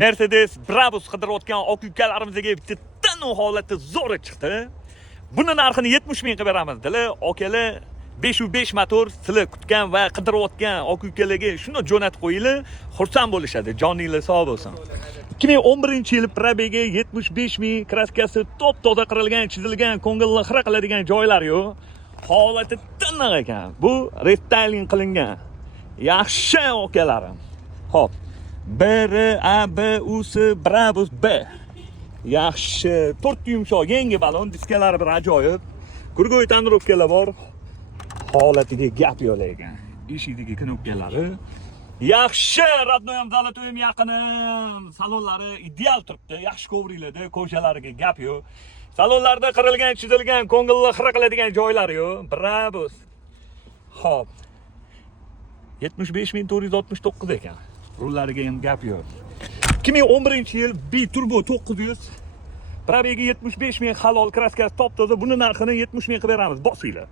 Mercedes Brabus qidirayotgan oq ukalarimizga bitta holati zo'r chiqdi. Buni narxini 70 ming qilib beramiz. Dili okalar 5 motor sizlar kutgan va qidirayotgan oq ukalarga shuni jo'natib qo'yinglar, xursand bo'lishadi. Joninglar sog' bo'lsin. 2011-yil probegi 75 ming, kraskasi top toza qirilgan, chizilgan, ko'ngilni xira qiladigan joylari yo'q. Holati tiniq ekan. Bu restyling qilingan. Yaxshi okalarim. Hop. BRABUS Brabus B. Yaxshi, 4 yumshoq, yangi balon, diskalari bir ajoyib. Kurgoy tonirovkalar bor. Holatiga gap yo'q ekan. Eshikdagi knopkalari yaxshi, radnoyam zalatoyim yaqinim. Salonlari ideal turibdi. Yaxshi kovringlarda, ko'shalariga gap yo'q. Salonlarda qirilgan, chizilgan, ko'ngilni xira qiladigan joylari yo'q. Brabus. Hop. 75.469 ekan. Rullariga ham gap yo'q. 2011-yil B turbo 900. Probegi 75 ming, halol, kraskasi top toza. Buni narxini 70 ming qilib beramiz. Bosinglar.